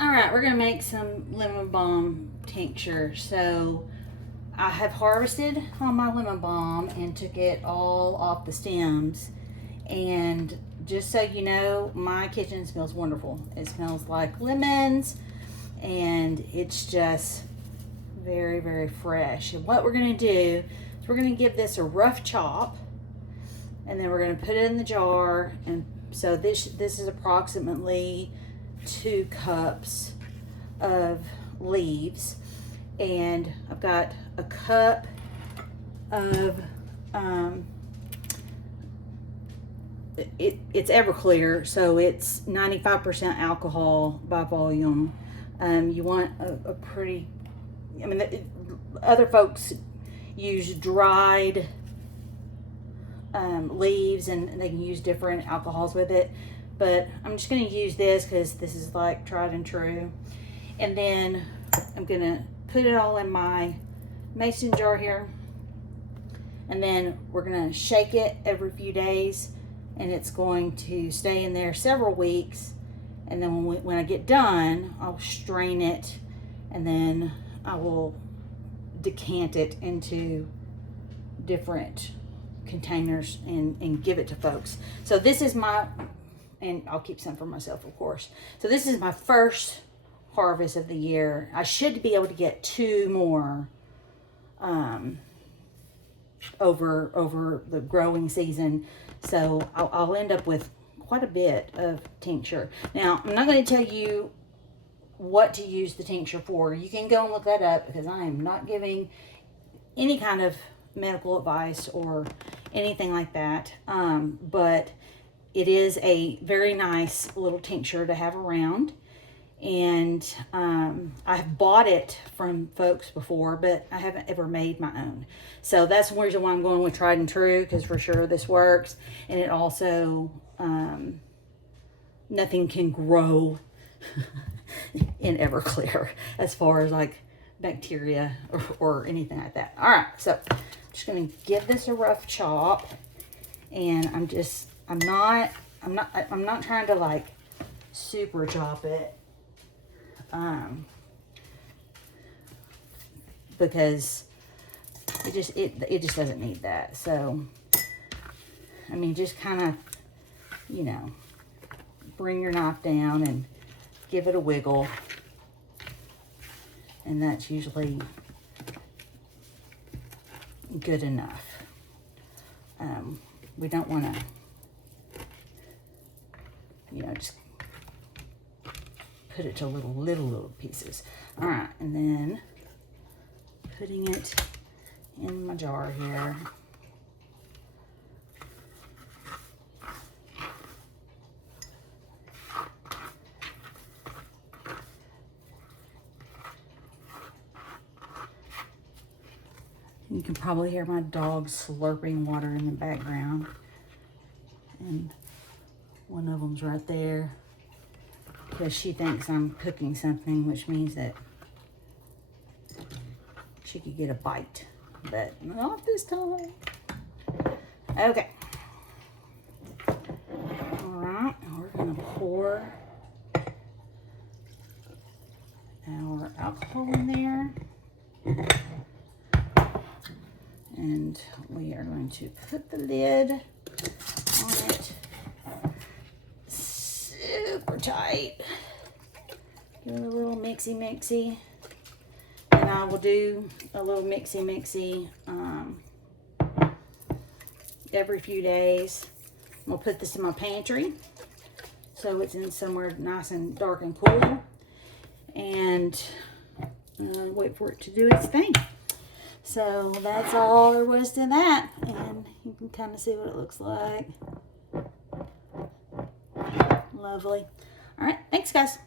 All right, we're gonna make some lemon balm tincture. So I have harvested all my lemon balm and took it all off the stems. And just so you know, my kitchen smells wonderful. It smells like lemons, and it's just very, very fresh. And what we're gonna do is we're gonna give this a rough chop, and then we're gonna put it in the jar. And so this is approximately 2 cups of leaves, and I've got a cup of it's Everclear, so it's 95% alcohol by volume. You want a pretty, I mean, other folks use dried leaves, and they can use different alcohols with it, but I'm just going to use this because this is like tried and true. And then I'm going to put it all in my mason jar here, and then we're going to shake it every few days, and it's going to stay in there several weeks. And then when I get done, I'll strain it, and then I will decant it into different containers and give it to folks. So this is my, and I'll keep some for myself, of course. So this is my first harvest of the year. I should be able to get 2 more over the growing season. So I'll end up with quite a bit of tincture. Now, I'm not going to tell you what to use the tincture for. You can go and look that up, because I am not giving any kind of medical advice or anything like that. But it is a very nice little tincture to have around. And I've bought it from folks before, but I haven't ever made my own. So that's the reason why I'm going with tried and true, because for sure this works. And it also, nothing can grow in Everclear as far as like bacteria or anything like that. All right, so I'm just gonna give this a rough chop, and I'm not trying to like super chop it, because it just doesn't need that. So I mean, just kind of, you know, bring your knife down and give it a wiggle, and that's usually good enough. We don't want to, you know, just put it to little pieces. All right, and then putting it in my jar here. You can probably hear my dog slurping water in the background. And one of them's right there, because she thinks I'm cooking something, which means that she could get a bite, but not this time. Okay. All right, we're gonna pour our alcohol in there. And we are going to put the lid on it super tight. Give it a little mixy. And I will do a little mixy every few days. I'm gonna put this in my pantry, so it's in somewhere nice and dark and cool, and wait for it to do its thing. So that's all there was to that, and you can kind of see what it looks like. Lovely. All right, thanks guys.